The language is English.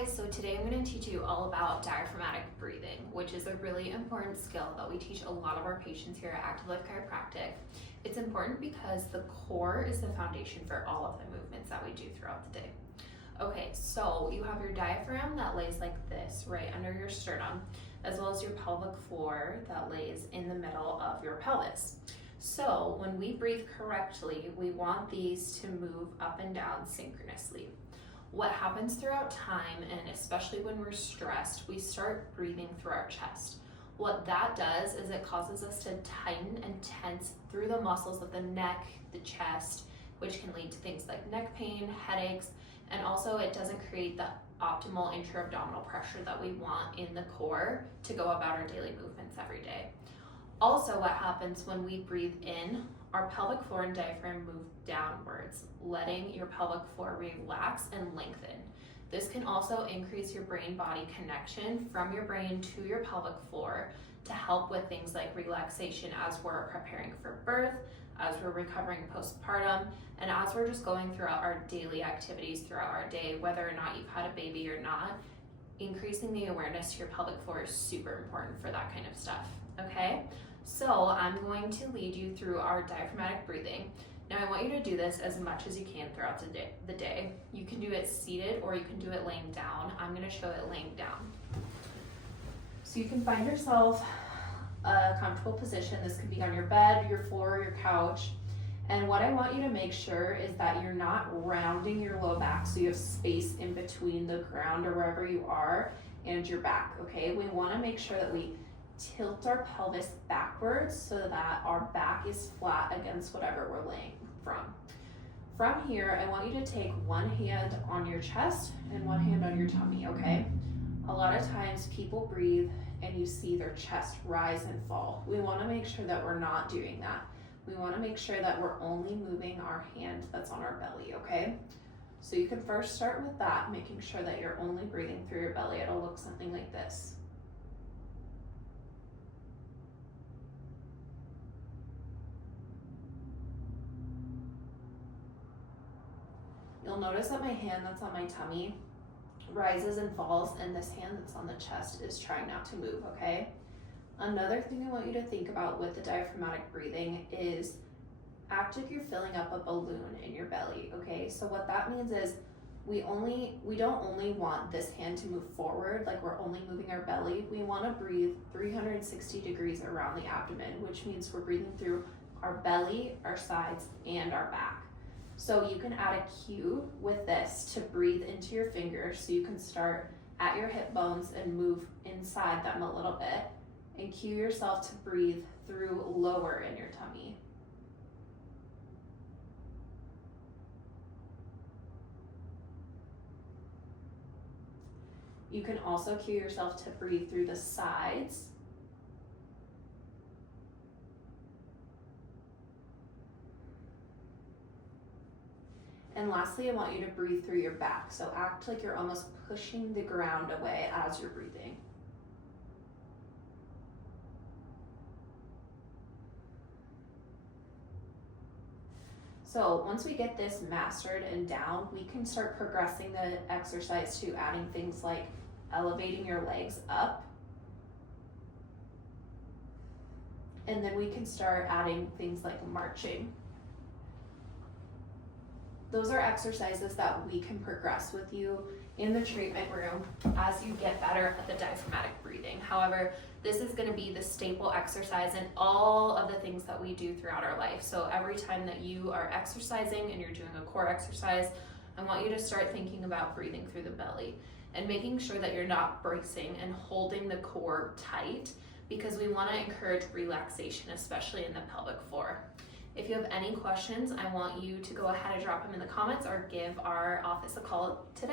guys, so today I'm going to teach you all about diaphragmatic breathing, which is a really important skill that we teach a lot of our patients here at Active Life Chiropractic. It's important because the core is the foundation for all of the movements that we do throughout the day. Okay, so you have your diaphragm that lays like this right under your sternum, as well as your pelvic floor that lays in the middle of your pelvis. So when we breathe correctly, we want these to move up and down synchronously. What happens throughout time, and especially when we're stressed, we start breathing through our chest. What that does is it causes us to tighten and tense through the muscles of the neck, the chest, which can lead to things like neck pain, headaches, and also it doesn't create the optimal intra-abdominal pressure that we want in the core to go about our daily movements every day. Also, what happens when we breathe in, our pelvic floor and diaphragm move downwards, letting your pelvic floor relax and lengthen. This can also increase your brain-body connection from your brain to your pelvic floor to help with things like relaxation as we're preparing for birth, as we're recovering postpartum, and as we're just going throughout our daily activities throughout our day, whether or not you've had a baby or not. Increasing the awareness to your pelvic floor is super important for that kind of stuff, okay? So I'm going to lead you through our diaphragmatic breathing. Now I want you to do this as much as you can throughout the day. You can do it seated or you can do it laying down. I'm going to show it laying down. So you can find yourself a comfortable position. This could be on your bed, your floor, your couch. And what I want you to make sure is that you're not rounding your low back so you have space in between the ground or wherever you are and your back, okay? We want to make sure that we tilt our pelvis backwards so that our back is flat against whatever we're laying from. From here, I want you to take one hand on your chest and one hand on your tummy, okay? A lot of times people breathe and you see their chest rise and fall. We want to make sure that we're not doing that. We want to make sure that we're only moving our hand that's on our belly, okay? So you can first start with that, making sure that you're only breathing through your belly. It'll look something like this. You'll notice that my hand that's on my tummy rises and falls, and this hand that's on the chest is trying not to move, okay? Another thing I want you to think about with the diaphragmatic breathing is act like you're filling up a balloon in your belly, okay? So what that means is we don't only want this hand to move forward, like we're only moving our belly. We want to breathe 360 degrees around the abdomen, which means we're breathing through our belly, our sides, and our back. So you can add a cue with this to breathe into your fingers. So you can start at your hip bones and move inside them a little bit and cue yourself to breathe through lower in your tummy. You can also cue yourself to breathe through the sides. And lastly, I want you to breathe through your back. So act like you're almost pushing the ground away as you're breathing. So once we get this mastered and down, we can start progressing the exercise to adding things like elevating your legs up. And then we can start adding things like marching. Those are exercises that we can progress with you in the treatment room as you get better at the diaphragmatic breathing. However, this is going to be the staple exercise in all of the things that we do throughout our life. So every time that you are exercising and you're doing a core exercise, I want you to start thinking about breathing through the belly and making sure that you're not bracing and holding the core tight, because we want to encourage relaxation, especially in the pelvic floor. If you have any questions, I want you to go ahead and drop them in the comments or give our office a call today.